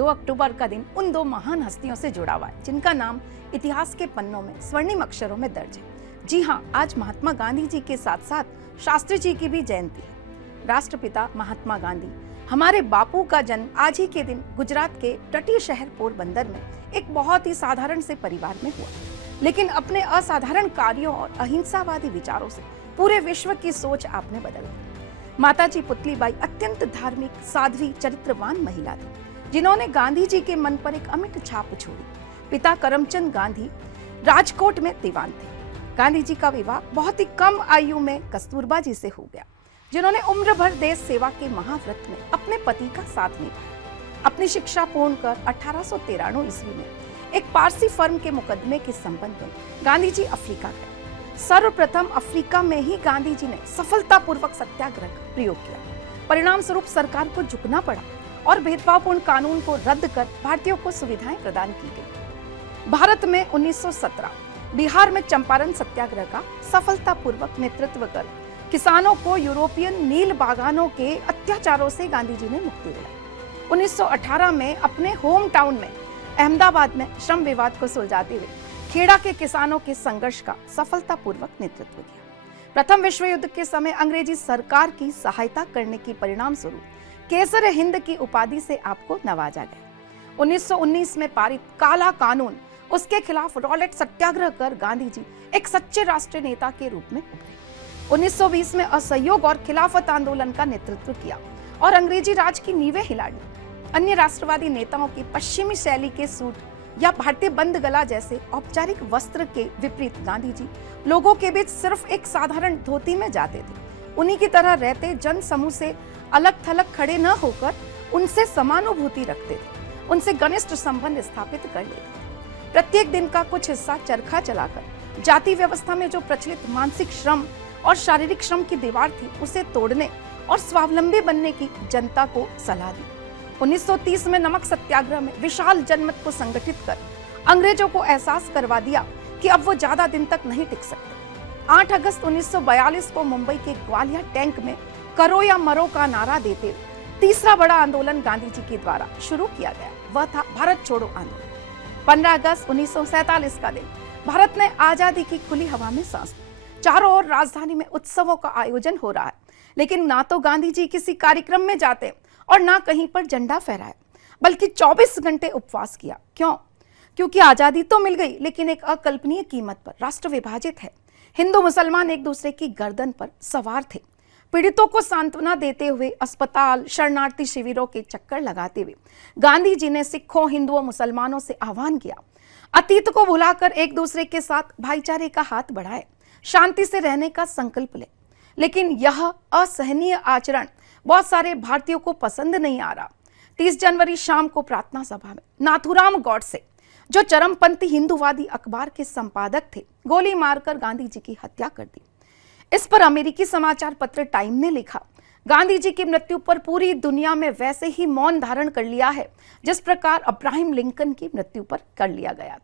2 अक्टूबर का दिन उन दो महान हस्तियों से जुड़ा हुआ है जिनका नाम इतिहास के पन्नों में स्वर्णिम अक्षरों में दर्ज है। जी हाँ, आज महात्मा गांधी जी के साथ साथ शास्त्री जी की भी जयंती है। राष्ट्रपिता महात्मा गांधी हमारे बापू का जन्म आज ही के दिन गुजरात के तटीय शहर पोरबंदर में एक बहुत ही साधारण से परिवार में हुआ, लेकिन अपने असाधारण कार्यों और अहिंसावादी विचारों से पूरे विश्व की सोच आपने बदल दी। माताजी पुतलीबाई अत्यंत धार्मिक, साध्वी, चरित्रवान महिला थी जिन्होंने गांधी जी के मन पर एक अमिट छाप छोड़ी। पिता करमचंद गांधी राजकोट में दीवान थे। गांधी जी का विवाह बहुत ही कम आयु में कस्तूरबा जी से हो गया, जिन्होंने उम्र भर देश सेवा के महाव्रत में अपने पति का साथ निभाया। अपनी शिक्षा पूर्ण कर 1893 ईस्वी में एक पारसी फर्म के मुकदमे के संबंध में गांधी जी अफ्रीका गए। सर्वप्रथम अफ्रीका में ही गांधी जी ने सफलतापूर्वक सत्याग्रह का प्रयोग किया। परिणाम स्वरूप सरकार को झुकना पड़ा और भेदभावपूर्ण कानून को रद्द कर भारतीयों को सुविधाएं प्रदान की गई। भारत में 1917 बिहार में चंपारण सत्याग्रह का सफलतापूर्वक नेतृत्व कर किसानों को यूरोपियन नील बागानों के अत्याचारों से गांधी जी ने मुक्ति दिलाई। 1918 में अपने होम टाउन में अहमदाबाद में श्रम विवाद को सुलझाते हुए खेड़ा के किसानों के संघर्ष का सफलतापूर्वक नेतृत्व किया। प्रथम विश्व युद्ध के समय अंग्रेजी सरकार की सहायता करने की परिणाम स्वरूप केसर हिंद की उपाधि से आपको नवाजा गया। 1919 में पारित काला कानून, उसके खिलाफ रॉलेट सत्याग्रह कर गांधी जी एक सच्चे राष्ट्रीय नेता के रूप में उभरे। 1920 में असहयोग और खिलाफत आंदोलन का नेतृत्व किया और अंग्रेजी राज की नींवें हिला दी। अन्य राष्ट्रवादी नेताओं की पश्चिमी शैली के सूट या भारतीय बंद गला जैसे औपचारिक वस्त्र के विपरीत गांधी जी लोगों के बीच सिर्फ एक साधारण धोती में जाते थे। उन्हीं की तरह रहते जन समूह से अलग थलग खड़े न होकर उनसे समानुभूति रखते थे, उनसे घनिष्ठ संबंध स्थापित कर लेते थे। प्रत्येक दिन का कुछ हिस्सा चरखा चलाकर जाति व्यवस्था में जो प्रचलित मानसिक श्रम और शारीरिक श्रम की दीवार थी, उसे तोड़ने और स्वावलंबी बनने की जनता को सलाह दी। 1930 में नमक सत्याग्रह में विशाल जनमत को संगठित कर अंग्रेजों को एहसास करवा दिया कि अब वो ज्यादा दिन तक नहीं टिक सकते। 8 अगस्त 1942 को मुंबई के ग्वालियर टैंक में करो या मरो का नारा देते तीसरा बड़ा आंदोलन गांधी जी के द्वारा शुरू किया गया, वह था भारत छोड़ो आंदोलन। 15 अगस्त 1947 का दिन भारत ने आजादी की खुली हवा में सांस ली। चारों ओर राजधानी में उत्सवों का आयोजन हो रहा है, लेकिन ना तो गांधी जी किसी कार्यक्रम में जाते और ना कहीं पर झंडा फहराया, बल्कि 24 घंटे उपवास किया। क्यों? क्योंकि आजादी तो मिल गई, लेकिन एक अकल्पनीय कीमत पर। राष्ट्र विभाजित है, हिंदू मुसलमान एक दूसरे की गर्दन पर सवार थे। पीड़ितों को सांत्वना देते हुए अस्पताल, शरणार्थी शिविरों के चक्कर लगाते हुए गांधी जी ने सिखों, हिंदुओं, मुसलमानों से आह्वान किया, अतीत को भुलाकर एक दूसरे के साथ भाईचारे का हाथ बढ़ाए, शांति से रहने का संकल्प ले। लेकिन यह असहनीय आचरण बहुत सारे भारतीयों को पसंद नहीं आ रहा। 30 जनवरी शाम को प्रार्थना सभा में नाथूराम गॉडसे, जो चरमपंथी हिंदूवादी अखबार के संपादक थे, गोली मारकर गांधी जी की हत्या कर दी। इस पर अमेरिकी समाचार पत्र टाइम ने लिखा, गांधी जी की मृत्यु पर पूरी दुनिया में वैसे ही मौन धारण कर लिया है जिस प्रकार अब्राहम लिंकन की मृत्यु पर कर लिया गया।